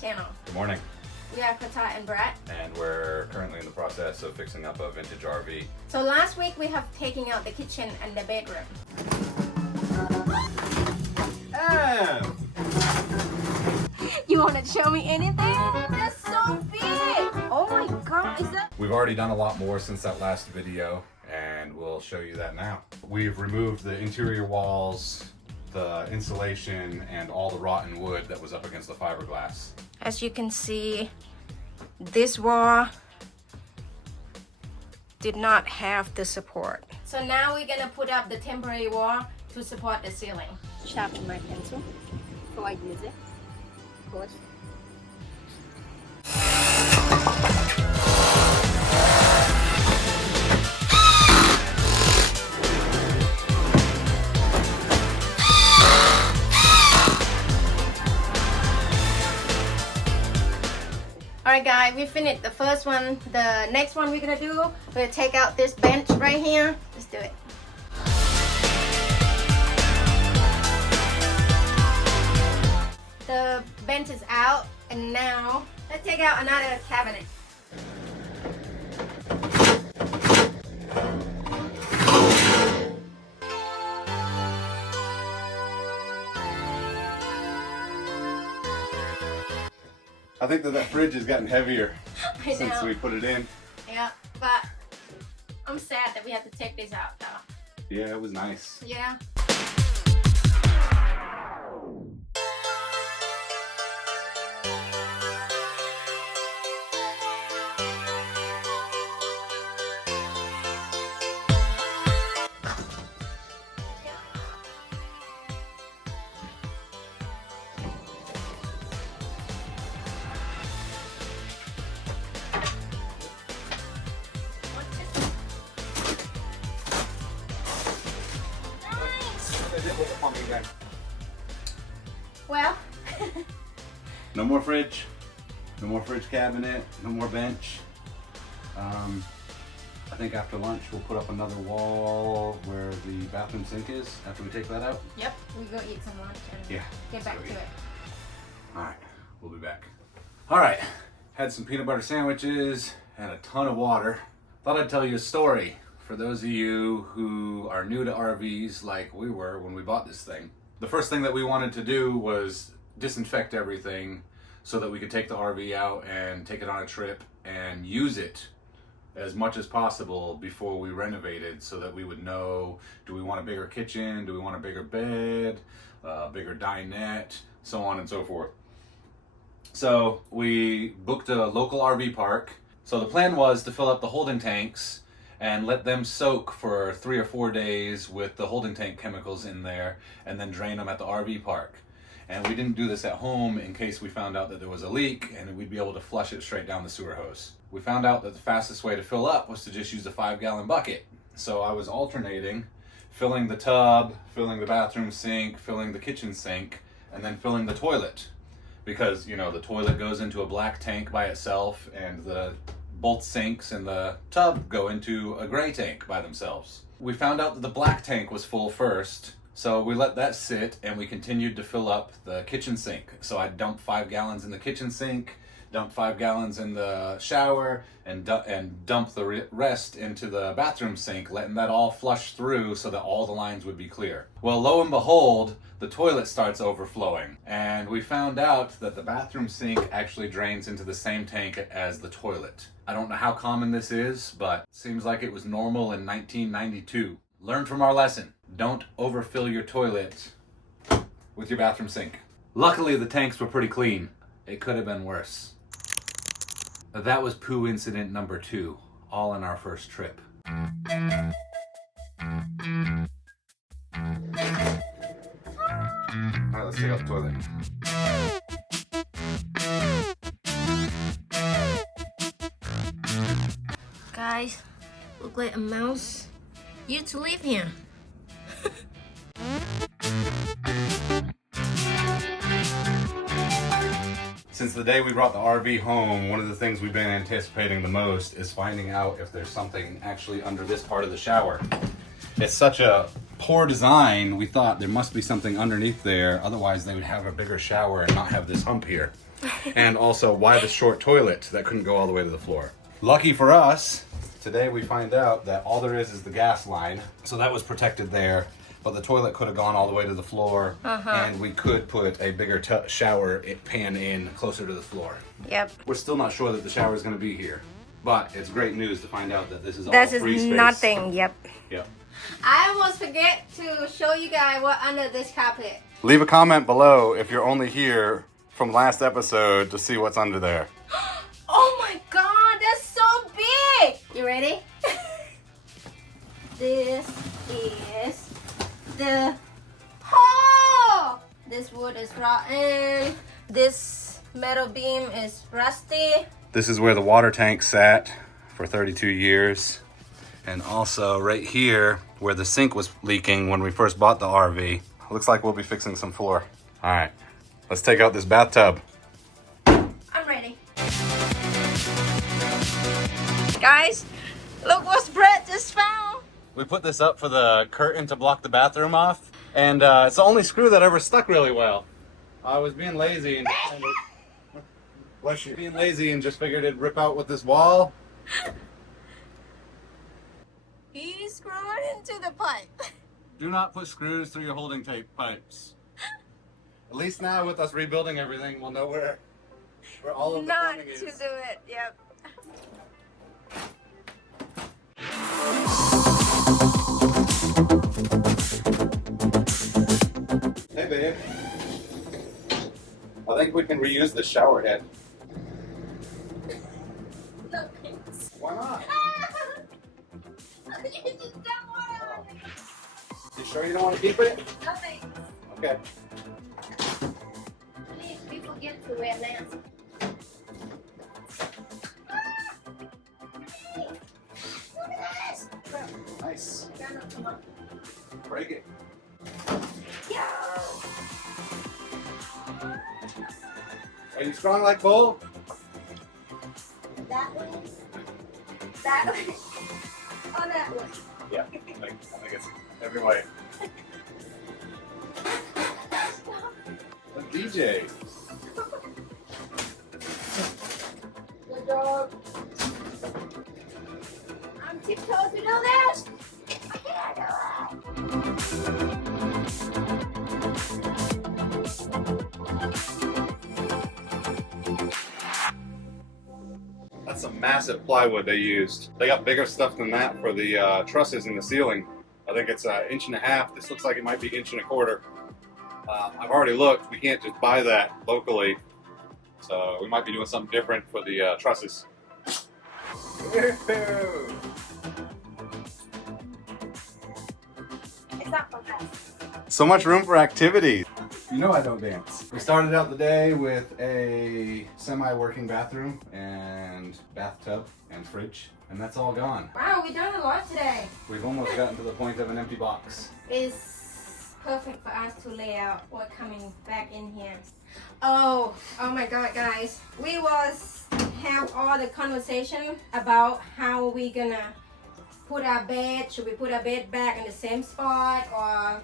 channel. Good morning. We are krataiandbrett. And we're currently in the process of fixing up a vintage RV. So last week we have taken out the kitchen and the bedroom. You want to show me anything? That's so big! Oh my god, is that? We've already done a lot more since that last video, and we'll show you that now. We've removed the interior walls, the insulation, and all the rotten wood that was up against the fiberglass. As you can see, this wall did not have the support. So now we're gonna put up the temporary wall to support the ceiling. Sharpen my pencil before I use it. Of course. Alright guys, we finished the first one. The next one we're gonna do, we're gonna take out this bench right here. Let's do it. The bench is out, and now let's take out another cabinet. I think that fridge has gotten heavier since know. we put it in. Yeah, but I'm sad that we have to take this out though. Yeah, it was nice. Yeah. Well, No more fridge, no more fridge cabinet, no more bench. I think after lunch we'll put up another wall where the bathroom sink is after we take that out. yep, we go eat some lunch and Yeah, get back to it. Alright, we'll be back. Alright, had some peanut butter sandwiches and a ton of water. Thought I'd tell you a story for those of you who are new to RVs like we were when we bought this thing. The first thing that we wanted to do was disinfect everything so that we could take the RV out and take it on a trip and use it as much as possible before we renovated, so that we would know, do we want a bigger kitchen, do we want a bigger bed, bigger dinette, so on and so forth. So we booked a local RV park. So the plan was to fill up the holding tanks and let them soak for 3 or 4 days with the holding tank chemicals in there, and then drain them at the RV park. And we didn't do this at home in case we found out that there was a leak and we'd be able to flush it straight down the sewer hose. We found out that the fastest way to fill up was to just use a 5-gallon bucket. So I was alternating, filling the tub, filling the bathroom sink, filling the kitchen sink, and then filling the toilet. Because, you know, the toilet goes into a black tank by itself, and both sinks and the tub go into a gray tank by themselves. We found out that the black tank was full first, so we let that sit and we continued to fill up the kitchen sink. So I dumped 5 gallons in the kitchen sink, dumped 5 gallons in the shower, and dumped the rest into the bathroom sink, letting that all flush through so that all the lines would be clear. Well, lo and behold, the toilet starts overflowing, and we found out that the bathroom sink actually drains into the same tank as the toilet. I don't know how common this is, but it seems like it was normal in 1992. Learn from our lesson. Don't overfill your toilet with your bathroom sink. Luckily, the tanks were pretty clean. It could have been worse. That was poo incident number 2, all in our first trip. Alright, let's take out the toilet. Guys, look like a mouse used to live here. Since the day we brought the RV home, one of the things we've been anticipating the most is finding out if there's something actually under this part of the shower. it's such a poor design, we thought there must be something underneath there. Otherwise, they would have a bigger shower and not have this hump here. And also, why the short toilet that couldn't go all the way to the floor? Lucky for us, today we find out that all there is the gas line. So that was protected there, but the toilet could have gone all the way to the floor, and we could put a bigger shower pan in closer to the floor. Yep. We're still not sure that the shower is going to be here, but it's great news to find out that this is all That free is space. nothing. Yep. Yep. I almost forget to show you guys what under this carpet. Leave a comment below if you're only here from last episode to see what's under there. Oh my god, that's so big! You ready? This is the hole! This wood is rotten. This metal beam is rusty. This is where the water tank sat for 32 years. And also right here where the sink was leaking when we first bought the RV. Looks like we'll be fixing some floor. All right, let's take out this bathtub. I'm ready. Guys, look what Brett just found. We put this up for the curtain to block the bathroom off. And it's the only screw that ever stuck really well. I was being lazy and being lazy and just figured it'd rip out with this wall. He's screwing into the pipe. Do not put screws through your holding tape pipes. At least now with us rebuilding everything, we'll know where all of the Not plumbing is. to do it, yep. Hey babe. I think we can reuse the shower head. No thanks. Why not? You just don't want to. You sure you don't want to keep it? No thanks. Okay. Please, we forget to wear masks. Look at this! Nice. Come on. Break it. Yo! Are you strong like bull? That one. That one. Oh, that one. Yeah. I think it's every way. The DJ. Good dog. I'm tiptoed to do this. I can't do it. That's some massive plywood they used. They got bigger stuff than that for the trusses in the ceiling. I think it's 1.5 inches. This looks like it might be 1.25 inches. I've already looked. We can't just buy that locally. So we might be doing something different for the trusses. It's not for us. So much room for activity. You know I don't dance. We started out the day with a semi-working bathroom and bathtub and fridge, and that's all gone. Wow, we've done a lot today. We've almost gotten to the point of an empty box. It's perfect for us to lay out what coming back in here. Oh my god, guys. We was have all the conversation about how we gonna put our bed. Should we put our bed back in the same spot or...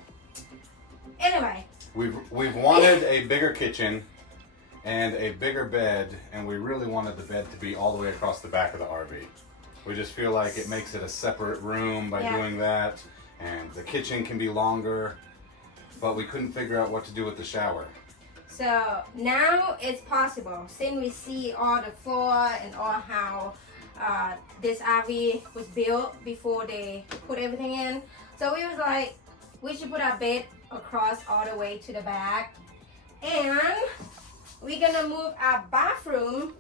Anyway. We've wanted a bigger kitchen and a bigger bed, and we really wanted the bed to be all the way across the back of the RV. We just feel like it makes it a separate room by doing that, and the kitchen can be longer, but we couldn't figure out what to do with the shower. So now it's possible, since we see all the floor and all how this RV was built before they put everything in. So we was like, we should put our bed across all the way to the back, and we're gonna move our bathroom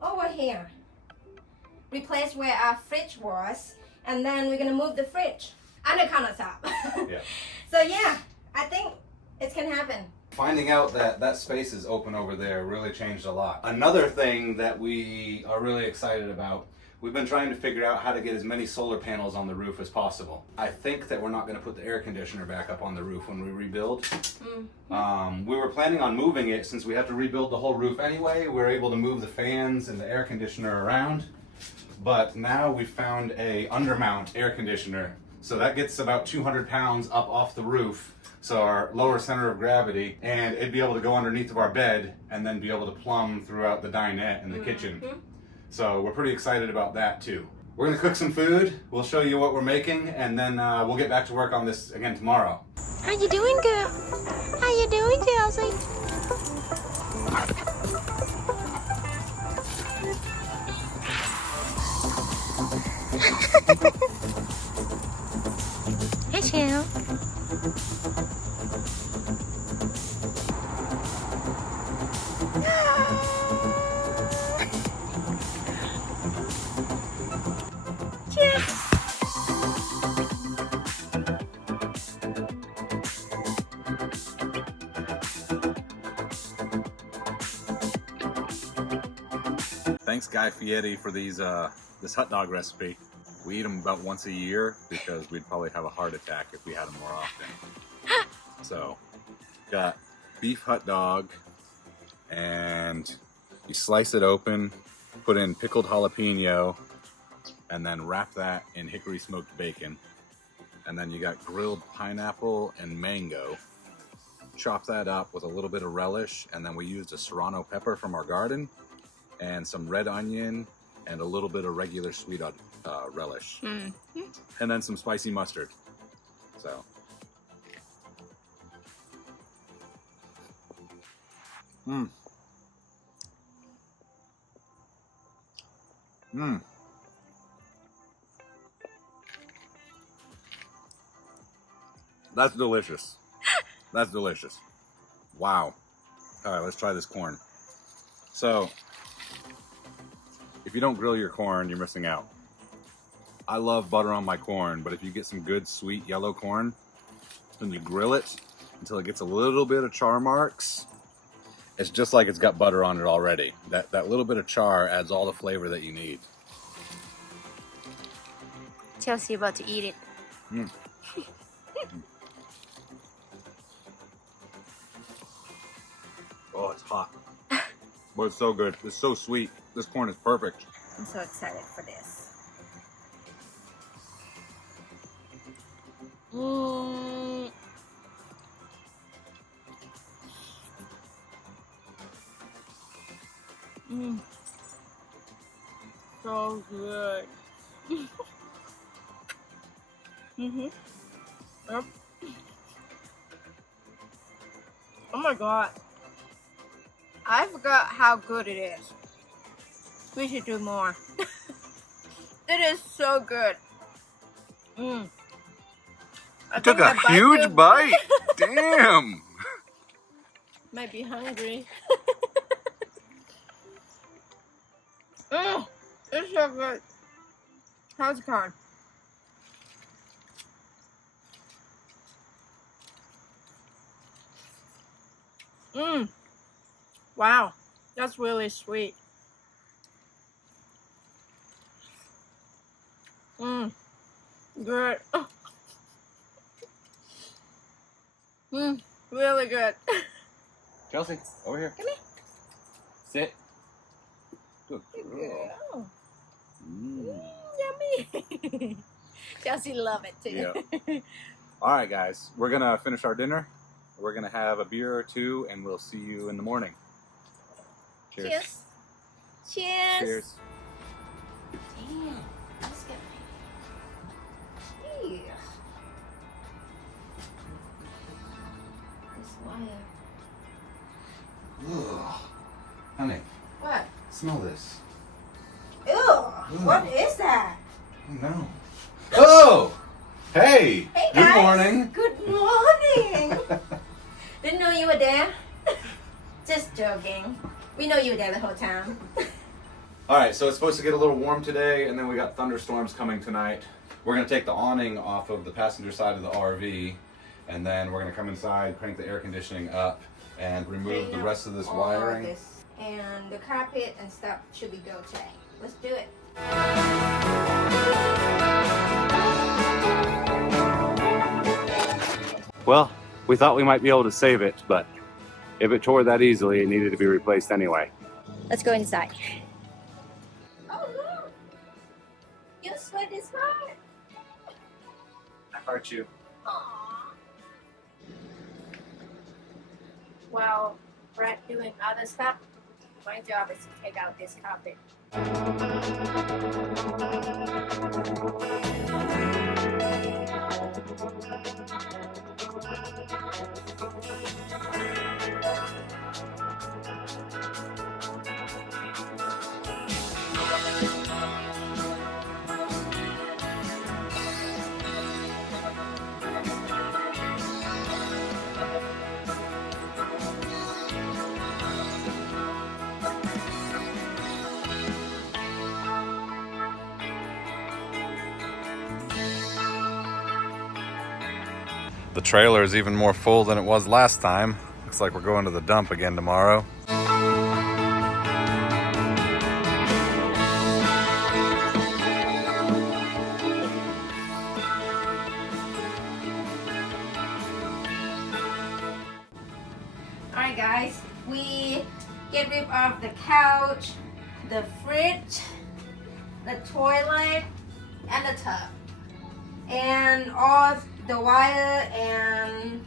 over here, replace where our fridge was, and then we're gonna move the fridge under countertop. Yeah. So yeah, I think it can happen. Finding out that that space is open over there really changed a lot. Another thing that we are really excited about, we've been trying to figure out how to get as many solar panels on the roof as possible. I think that we're not going to put the air conditioner back up on the roof when we rebuild. We were planning on moving it since we have to rebuild the whole roof anyway. We were able to move the fans and the air conditioner around. But now we found a undermount air conditioner So that gets about 200 pounds up off the roof, so our lower center of gravity, and it'd be able to go underneath of our bed and then be able to plumb throughout the dinette and the kitchen. So we're pretty excited about that too. We're gonna cook some food, we'll show you what we're making, and then we'll get back to work on this again tomorrow. How you doing, girl? How you doing, Chelsea? Hey, Shell. Thanks Guy Fieri for these this hot dog recipe. We eat them about once a year because we'd probably have a heart attack if we had them more often. So, got beef hot dog, and you slice it open, put in pickled jalapeno, and then wrap that in hickory smoked bacon. And then you got grilled pineapple and mango. Chop that up with a little bit of relish, and then we used a serrano pepper from our garden, and some red onion, and a little bit of regular sweet relish. And then some spicy mustard. So. That's delicious. That's delicious. Wow. All right, let's try this corn. So, if you don't grill your corn, you're missing out. I love butter on my corn, but if you get some good sweet yellow corn, then you grill it until it gets a little bit of char marks, it's just like it's got butter on it already. That little bit of char adds all the flavor that you need. Chelsea about to eat it. Oh, it's hot. But it's so good. It's so sweet. This corn is perfect. I'm so excited for this. So good. Yep. Oh my god. I forgot how good it is. We should do more. It is so good. I Took a huge bite. Damn. Might be hungry. It's so good. How's it going? Wow, that's really sweet. Good. Really good. Chelsea, over here. Come here. Sit. Good girl. Yummy. Chelsea love it too. Yeah. All right, guys. We're going to finish our dinner. We're going to have a beer or two, and we'll see you in the morning. Cheers. Cheers. Cheers. Cheers. Damn, let's get here. This wire. Ugh. Honey, What? smell this. Ew, what is that? Oh, no. Oh! Hey! Hey Good guys. morning. Good morning. Didn't know you were there. Just joking. We know you were there the whole time. All right, so it's supposed to get a little warm today, and then we got thunderstorms coming tonight. We're gonna take the awning off of the passenger side of the RV, and then we're gonna come inside, crank the air conditioning up, and remove the rest of this All wiring. this. And the carpet and stuff should be go today. Let's do it. Well, we thought we might be able to save it, but if it tore that easily, it needed to be replaced anyway. Let's go inside. Oh look! Your sweat is hot. I heart you. Aww. While Brett doing other stuff, my job is to take out this carpet. The trailer is even more full than it was last time. Looks like we're going to the dump again tomorrow. Alright guys, we get rid of the couch, the fridge, the toilet, and the tub. And all the wire and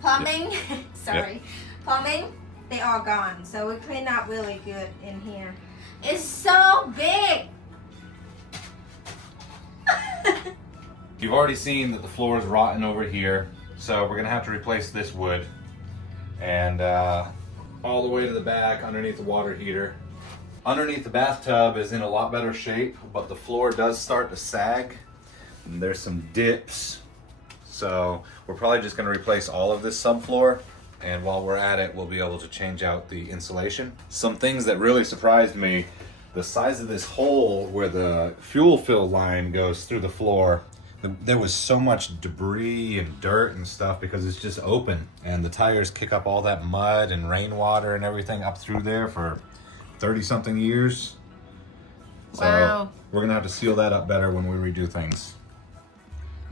plumbing, sorry, Yep. plumbing, they all gone. So we cleaned up really good in here. It's so big. You've already seen that the floor is rotten over here, so we're gonna have to replace this wood. And all the way to the back underneath the water heater. Underneath the bathtub is in a lot better shape, but the floor does start to sag. And there's some dips. So we're probably just gonna replace all of this subfloor. And while we're at it, we'll be able to change out the insulation. Some things that really surprised me, the size of this hole where the fuel fill line goes through the floor. There was so much debris and dirt and stuff because it's just open. And the tires kick up all that mud and rainwater and everything up through there for 30 something years. So Wow. we're gonna have to seal that up better when we redo things.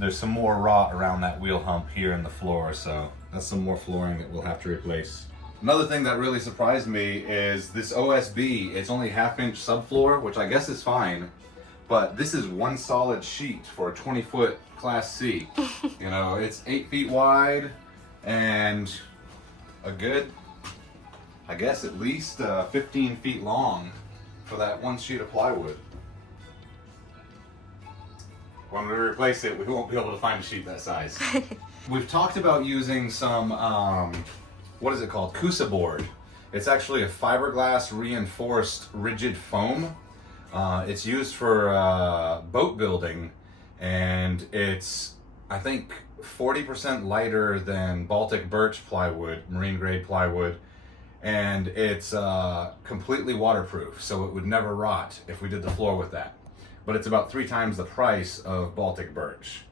There's some more rot around that wheel hump here in the floor, so that's some more flooring that we'll have to replace. Another thing that really surprised me is this OSB. It's only 1/2 inch subfloor, which I guess is fine, but this is one solid sheet for a 20-foot Class C. You know, it's 8 feet wide and a good, I guess at least 15 feet long for that one sheet of plywood. When we replace it, we won't be able to find a sheet that size. We've talked about using some, what is it called? Kusa board. It's actually a fiberglass reinforced rigid foam. It's used for boat building, and it's, I think, 40% lighter than Baltic birch plywood, marine grade plywood, and it's completely waterproof, so it would never rot if we did the floor with that. But it's about 3 times the price of Baltic birch.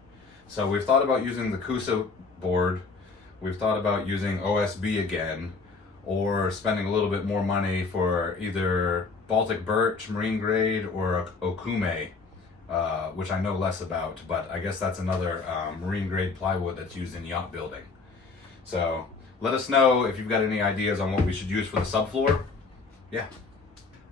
So we've thought about using the Kusa board. We've thought about using OSB again, or spending a little bit more money for either Baltic birch, marine grade, or okume, which I know less about, but I guess that's another marine grade plywood that's used in yacht building. So let us know if you've got any ideas on what we should use for the subfloor. Yeah.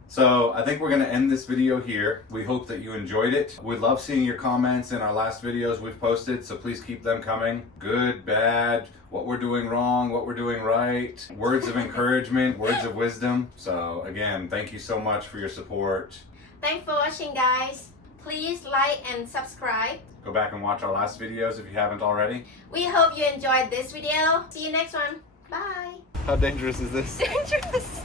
So I think we're gonna end this video here. We hope that you enjoyed it. We love seeing your comments in our last videos we've posted, so please keep them coming. Good, bad, what we're doing wrong, what we're doing right, words of encouragement, words of wisdom. So again, thank you so much for your support. Thanks for watching, guys. Please like and subscribe. Go back and watch our last videos if you haven't already. We hope you enjoyed this video. See you next one. Bye. How dangerous is this? Dangerous.